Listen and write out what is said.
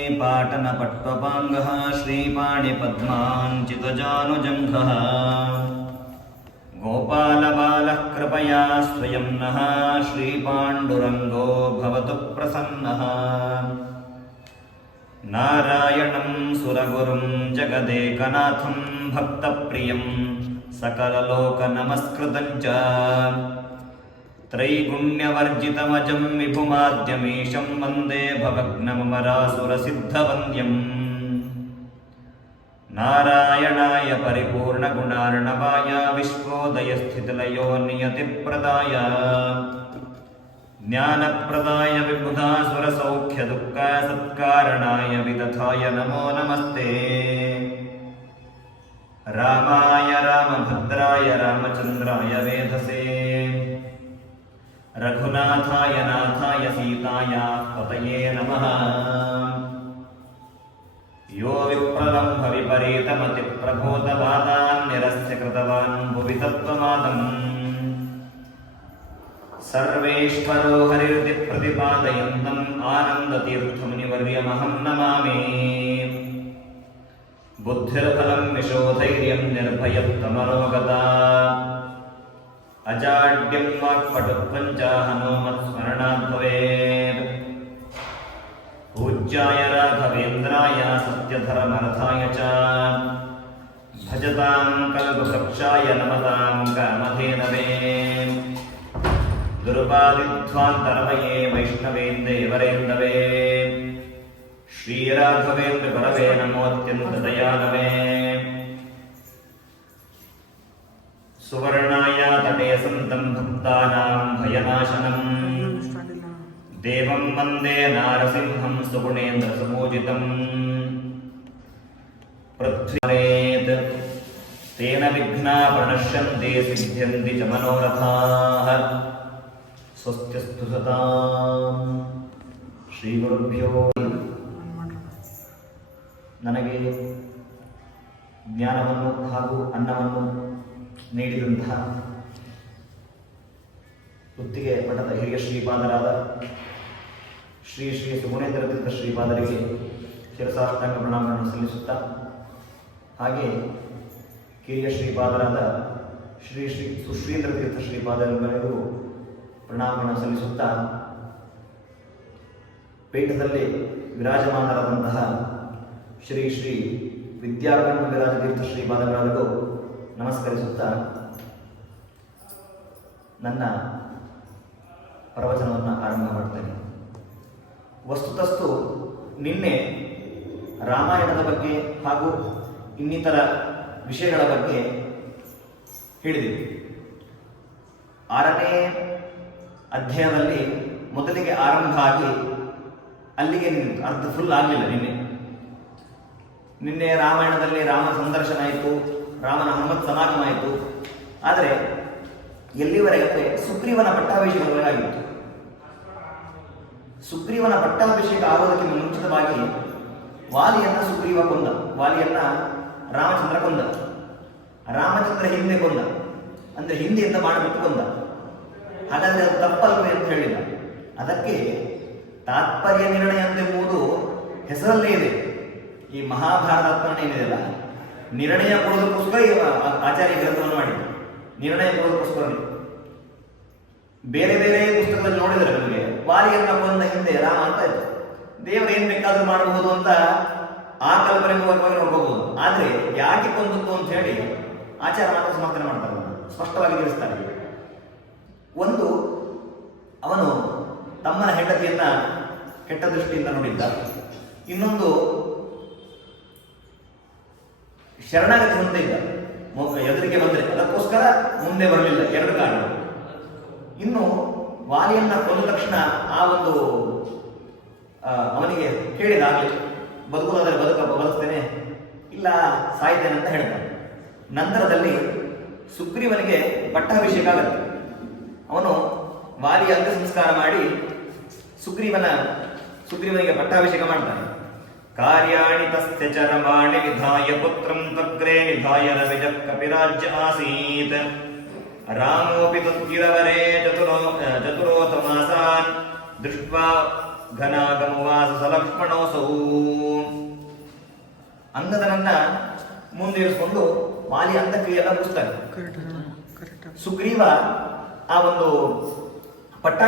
पाटनपट्वपाङ्गः श्रीपाणिपद्माञ्चितजानुजङ्घः गोपालबालः कृपया स्वयं नः श्रीपाण्डुरङ्गो भवतु प्रसन्नः। नारायणं सुरगुरुं जगदेकनाथं भक्तप्रियं सकललोकनमस्कृतं च त्रैगुण्यवर्जितमजं विभुमाद्यमीशं वन्दे भवघ्नममरासुरसिद्धवन्द्यम्। नारायणाय परिपूर्णगुणार्णवाय विश्वोदयस्थितिलयो नियतिप्रदाय ज्ञानप्रदाय विबुधासुरसौख्यदुःखसत्कारणाय विदधाय नमो नमस्ते। रामाय रामभद्राय रामचन्द्राय वेधसे रघुनाथाय नाथाय सीतायाः पतये नमः। यो विप्रलम्भ विपरीतमतिप्रभूतवादान् निरस्य कृतवान् भुवि तत्त्ववादम् सर्वेश्वरो हरिर्ति प्रतिपादयन्तम् आनन्दतीर्थमुनिवर्यमहं नमामि। बुद्धिर्बलं यशोधैर्यं निर्भयत्वमरोगता अजाड्यं वाक्पटुत्वं च हनूमत्स्मरणात् भवेत्। पूज्याय राघवेन्द्राय सत्यधर्मरथाय च भजतां कल्पवृक्षाय नमतां कामधेनवे दुर्वादिध्वान्तरवये वैष्णवेन्देवरेन्दवे श्रीराघवेन्द्र गुरवे नमोऽत्यन्तदयालवे। सुवर्णाय तटे सन्तं भक्तानां भयनाशनं देवं वन्दे नारसिंहं सुगुणेन्द्रसुपूजितं। पृथ्वीरेत् तेन विघ्ना प्रणश्यन्ति सिद्ध्यन्ति च मनोरथाः। स्वस्तिस्तु सतां ಶ್ರೀಗುರುಭ್ಯೋ. ನನಗೆ ಜ್ಞಾನವನ್ನು ಹಾಗೂ ಅನ್ನವನ್ನು ನೀಡಿದಂತಹ ಗುತ್ತಿಗೆ ಮಠದ ಹಿರಿಯ ಶ್ರೀಪಾದರಾದ ಶ್ರೀ ಶ್ರೀ ಸುಗುಣೇಂದ್ರ ತೀರ್ಥ ಶ್ರೀಪಾದರಿಗೆ ಶಿರಸಾಷ್ಟಾಂಗ ಪ್ರಣಾಮಗಳನ್ನು ಸಲ್ಲಿಸುತ್ತಾ, ಹಾಗೆ ಕಿರಿಯ ಶ್ರೀಪಾದರಾದ ಶ್ರೀ ಶ್ರೀ ಸುಶ್ರೀಂದ್ರ ತೀರ್ಥ ಶ್ರೀಪಾದರಿಗೂ ಪ್ರಣಾಮಗಳನ್ನು ಸಲ್ಲಿಸುತ್ತಾ, ಪೀಠದಲ್ಲಿ ವಿರಾಜಮಾನರಾದಂತಹ ಶ್ರೀ ಶ್ರೀ ವಿದ್ಯಾಕರ್ಮ ವಿರಾಜತೀರ್ಥ ಶ್ರೀಪಾದಗಳಿಗೂ ನಮಸ್ಕರಿಸುತ್ತಾ ನನ್ನ ಪ್ರವಚನವನ್ನು ಆರಂಭ ಮಾಡ್ತೇನೆ. ವಸ್ತುತಸ್ತು ನಿನ್ನೆ ರಾಮಾಯಣದ ಬಗ್ಗೆ ಹಾಗೂ ಇನ್ನಿತರ ವಿಷಯಗಳ ಬಗ್ಗೆ ಹೇಳಿದೆವು. 6ನೇ ಅಧ್ಯಾಯದಲ್ಲಿ ಮೊದಲಿಗೆ ಆರಂಭ ಆಗಿ ಅಲ್ಲಿಗೆ ಅರ್ಧ ಫುಲ್ ಆಗಲಿಲ್ಲ. ನಿನ್ನೆ ರಾಮಾಯಣದಲ್ಲಿ ರಾಮ ಸಂದರ್ಶನ ಆಯಿತು, ರಾಮನ ಹನುಮತ್ ಸಮಾಗಮ ಆಯಿತು. ಆದರೆ ಎಲ್ಲಿವರೆಗೆ ಸುಗ್ರೀವನ ಪಟ್ಟಾಭಿಷೇಕವಾಗಿತ್ತು. ಸುಗ್ರೀವನ ಪಟ್ಟಾಭಿಷೇಕ ಆಗೋದಕ್ಕೆ ಮುಂಚಿತವಾಗಿ ವಾಲಿಯನ್ನ ಸುಗ್ರೀವ ಕೊಂದ, ವಾಲಿಯನ್ನ ರಾಮಚಂದ್ರ ಕೊಂದ. ರಾಮಚಂದ್ರ ಹಿಂದೆ ಕೊಂದ, ಅಂದ್ರೆ ಹಿಂದೆಯಿಂದ ಮಾಡಿಬಿಟ್ಟು ಕೊಂದ. ಹಾಗಾದ್ರೆ ಅದು ತಪ್ಪಲ್ವೇ ಅಂತ ಹೇಳಿಲ್ಲ. ಅದಕ್ಕೆ ತಾತ್ಪರ್ಯ ನಿರ್ಣಯ ಎಂಬುದು ಹೆಸರಲ್ಲೇ ಇದೆ. ಈ ಮಹಾಭಾರತ ಏನಿದೆಯಲ್ಲ, ನಿರ್ಣಯ ಕೊಡೋದಕ್ಕೋಸ್ಕರ ಆಚಾರ್ಯ ಗ್ರಂಥವನ್ನು ಮಾಡಿದ್ರು. ನಿರ್ಣಯ ಕೊಡೋದಕ್ಕೋಸ್ಕರ ಬೇರೆ ಬೇರೆ ಪುಸ್ತಕದಲ್ಲಿ ನೋಡಿದರೆ ನಮಗೆ ವಾಲಿಯನ್ನ ಕೊಂದ ಹಿಂದೆ ರಾಮ ಅಂತ ಇತ್ತು. ದೇವರು ಏನ್ ಬೇಕಾದ್ರೂ ಮಾಡಬಹುದು ಅಂತ ಆ ಕಲ್ಪನೆ ನೋಡ್ಕೋಬಹುದು. ಆದ್ರೆ ಯಾಕೆ ಕೊಂದದ್ದು ಅಂತ ಹೇಳಿ ಆಚಾರ್ಯ ಮಾತ್ರ ಸಮರ್ಥನೆ ಮಾಡ್ತಾರೆ, ಸ್ಪಷ್ಟವಾಗಿ ತಿಳಿಸ್ತಾರೆ. ಒಂದು, ಅವನು ತಮ್ಮನ ಹೆಂಡತಿಯನ್ನ ಕೆಟ್ಟ ದೃಷ್ಟಿಯಿಂದ ನೋಡಿದ್ದ. ಇನ್ನೊಂದು, ಶರಣಾಗತಿ ಮುಂದೆ ಇದ್ದ, ಎದುರಿಗೆ ಬಂದರೆ ಅದಕ್ಕೋಸ್ಕರ ಮುಂದೆ ಬರಲಿಲ್ಲ. 2 ಕಾರಣ. ಇನ್ನು ವಾಲಿಯನ್ನ ಕೊಂದ ತಕ್ಷಣ ಆ ಒಂದು ಅವನಿಗೆ ಹೇಳಿದಾಗಲಿ ಬದುಕುವುದಾದರೆ ಬದುಕ್ತೇನೆ, ಇಲ್ಲ ಸಾಯ್ತೇನೆ ಅಂತ ಹೇಳ್ತಾನೆ. ನಂತರದಲ್ಲಿ ಸುಗ್ರೀವನಿಗೆ ಪಟ್ಟಾಭಿಷೇಕ ಆಗುತ್ತೆ. ಅವನು ವಾಲಿಯ ಅಂತ್ಯ ಸಂಸ್ಕಾರ ಮಾಡಿ ಸುಗ್ರೀವನಿಗೆ ಪಟ್ಟಾಭಿಷೇಕ ಮಾಡ್ತಾನೆ. ಕಾರ್ಯಾಣಿ ತಸ್ಯ ಚರಮಾಣಿ ವಿಧಾಯ ಪುತ್ರಂ ತಗ್ರೇ ನಿಧಾಯ ರವಿಜ ಕಪಿರಾಜ್ಯ ಆಸೀತ್ ರಾಮೋಪಿ ತದ್ಗಿರವರೇ ಚತುರೋತಮಾಸಾನ್ ದೃಷ್ಟ್ವಾ ಘನಾಗಮವಾಸ ಸಲಕ್ಷ್ಮಣೋಸೌ. ಅಂಗದನನ್ನ ಮುಂದಿರಿಸಿಕೊಂಡು ವಾಲಿ ಅಂತ್ಯಕ್ರಿಯೆಲ್ಲ ಮುಗಿಸ್ತಾನೆ. ಸುಗ್ರೀವ ಆ ಒಂದು ಪಟ್ಟಾಭಿ